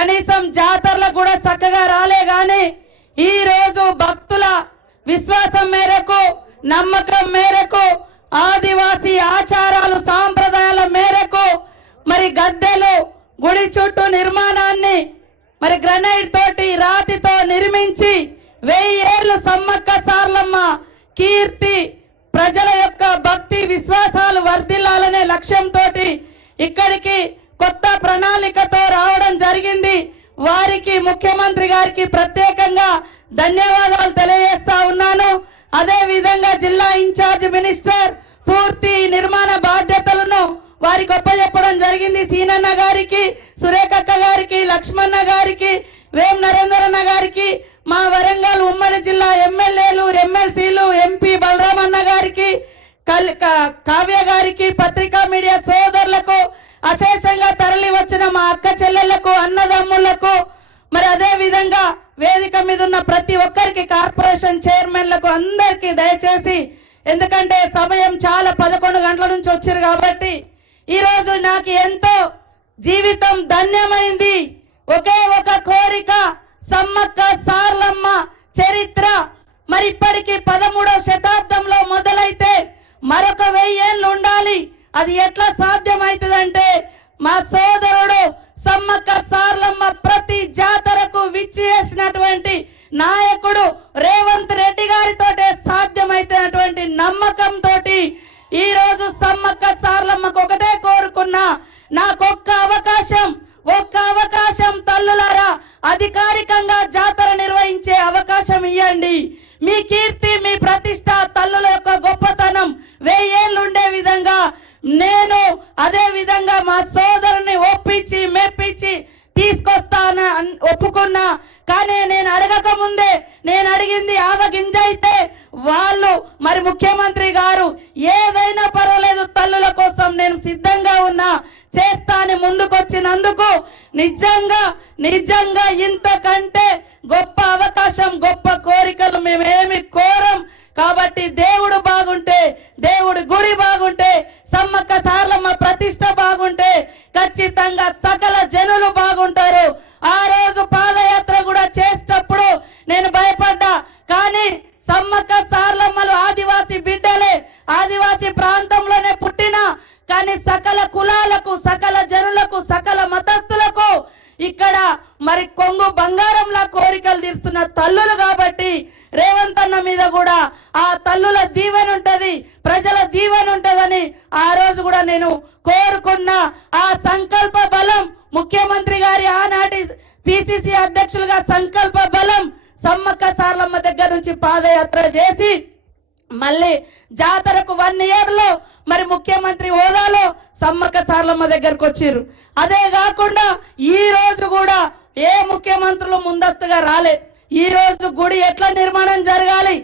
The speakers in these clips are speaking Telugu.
కనీసం జాతరలకు కూడా చక్కగా రాలే గాని ఈ రోజు భక్తుల విశ్వాసం మేరకు నమ్మకం మేరకు ఆదివాసీ ఆచారాలు సాంప్రదాయాల మేరకు మరి గద్దెలు గుడి చుట్టూ నిర్మాణాన్ని మరి గ్రనైట్ తోటి రాతితో నిర్మించి 1000 ఏళ్లు సమ్మక్క సార్లమ్మ కీర్తి ప్రజల యొక్క భక్తి విశ్వాసాలు వర్ధిల్లాలనే లక్ష్యంతో ఇక్కడికి కొత్త ప్రణాళికతో రావడం జరిగింది. వారికి ముఖ్యమంత్రి గారికి ప్రత్యేకంగా ధన్యవాదాలు తెలియజేస్తా ఉన్నాను. అదే విధంగా జిల్లా ఇన్ఛార్జ్ మినిస్టర్ పూర్తి నిర్మాణ బాధ్యతలను వారికి ఒప్పజెప్పడం జరిగింది. సీనన్న గారికి, సురేఖక్క గారికి, లక్ష్మణ గారికి, వేం నరేందరన్న గారికి, మా వరంగల్ ఉమ్మడి జిల్లా ఎమ్మెల్యేలు, ఎమ్మెల్సీలు, ఎంపీ బలరామన్న గారికి, కావ్య గారికి, పత్రికా మీడియా సోదరులకు, అశేషంగా తరలి వచ్చిన మా అక్క చెల్లెళ్లకు, అన్నదమ్ములకు, మరి అదే విధంగా వేదిక మీద ఉన్న ప్రతి ఒక్కరికి, కార్పొరేషన్ చైర్మన్లకు అందరికీ దయచేసి, ఎందుకంటే సమయం చాలా 11 గంటల నుంచి వచ్చారు కాబట్టి ఈ రోజు నాకు ఎంతో జీవితం ధన్యమైంది. ఒకే ఒక కోరిక, సమ్మక్క సార్లమ్మ చరిత్ర మరి ఇప్పటికీ 13వ శతాబ్దంలో మొదలైతే మరొక 1000 ఏళ్ళు ఉండాలి. అది ఎట్లా సాధ్యమవుతుందంటే మా సోదరుడు సమ్మక్క సార్లమ్మ ప్రతి జాతరకు విచ్చేసినటువంటి నాయకుడు రేవంత్ రెడ్డి గారితోటే సాధ్యమైనటువంటి నమ్మకంతో ఈ రోజు సమ్మక్క సార్లమ్మకు ఒకటే కోరుకున్నా, నాకొక్క అవకాశం తల్లులారా అధికారికంగా జాతర నిర్వహించే అవకాశం ఇవ్వండి. మీ కీర్తి, మీ ప్రతిష్ట, తల్లుల యొక్క గొప్పతనం 1000 ఏళ్ళు ఉండే విధంగా నేను అదే విధంగా మా సోదరుని ఒప్పించి మెప్పించి తీసుకొస్తాను ఒప్పుకున్నా. కానీ నేను అడగక ముందే నేను అడిగింది ఆవగింజ అయితే వాళ్ళు మరి ముఖ్యమంత్రి గారు ఏదైనా పర్వాలేదు తల్లుల కోసం నేను సిద్ధంగా ఉన్నా చేస్తా అని ముందుకొచ్చినందుకు నిజంగా ఇంతకంటే గొప్ప అవకాశం, గొప్ప కోరికలు మేమేమి కోరం. కాబట్టి దేవుడు బాగుంటే, దేవుడి గుడి బాగుంటే, సమ్మక్క సార్లమ్మ ప్రతిష్ట బాగుంటే ఖచ్చితంగా సకల జనులు బాగుంటారు. ఆ రోజు పాదయాత్ర కూడా చేసేటప్పుడు నేను భయపడ్డా. కానీ సమ్మక్క సార్లమ్మలు ఆదివాసీ బిడ్డలే, ఆదివాసీ ప్రాంతంలోనే పుట్టినా కానీ సకల కులాలకు, సకల జనులకు, సకల మతస్థులకు ఇక్కడ మరి కొంగు బంగారంలా కోరికలు తీరుస్తున్న తల్లులు కాబట్టి రేవంత్ అన్న మీద కూడా ఆ తల్లుల దీవెన ఉంటది, ప్రజల దీవెన ఉంటదని ఆ రోజు కూడా నేను కోరుకున్నా. ఆ సంకల్ప బలం ముఖ్యమంత్రి గారి ఆనాటి పిసిసి అధ్యక్షులుగా సంకల్ప బలం సమ్మక్క సార్లమ్మ దగ్గర నుంచి పాదయాత్ర చేసి మళ్ళీ జాతరకు 1 ఇయర్ లో మరి ముఖ్యమంత్రి హోదాలో సమ్మక్క సార్లమ్మ దగ్గరకు వచ్చారు. అదే కాకుండా ఈ రోజు కూడా ఏ ముఖ్యమంత్రులు ముందస్తుగా రాలే. ఈ రోజు గుడి ఎట్లా నిర్మాణం జరగాలి,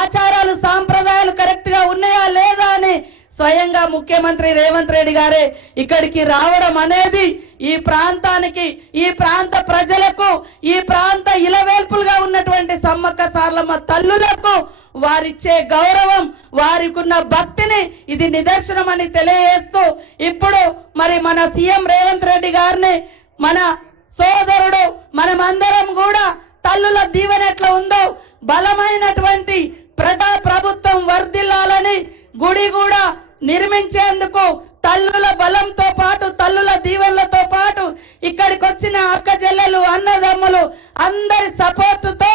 ఆచారాలు సాంప్రదాయాలు కరెక్ట్ గా ఉన్నాయా లేదా అని స్వయంగా ముఖ్యమంత్రి రేవంత్ రెడ్డి గారే ఇక్కడికి రావడం అనేది ఈ ప్రాంతానికి, ఈ ప్రాంత ప్రజలకు, ఈ ప్రాంత ఇలవేల్పులుగా ఉన్నటువంటి సమ్మక్క సార్లమ్మ తల్లులకు వారిచ్చే గౌరవం, వారికున్న భక్తిని ఇది నిదర్శనం అని తెలియజేస్తూ ఇప్పుడు మరి మన సీఎం రేవంత్ రెడ్డి గారిని మన సోదరుడు మనమందరం కూడా తల్లుల దీవెన ఎట్లా ఉందో బలమైనటువంటి ప్రజా ప్రభుత్వం వర్ధిల్లాలని గుడి కూడా నిర్మించేందుకు తల్లుల బలంతో పాటు, తల్లుల దీవెనలతో పాటు ఇక్కడికి వచ్చిన అక్క చెల్లెలు, అన్నదమ్ములు అందరి సపోర్టుతో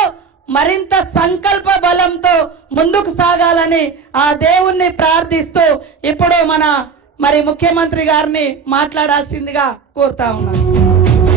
మరింత సంకల్ప బలంతో ముందుకు సాగాలని ఆ దేవుణ్ణి ప్రార్థిస్తూ ఇప్పుడు మన మరి ముఖ్యమంత్రి గారిని మాట్లాడాల్సిందిగా కోరుతా ఉన్నాను.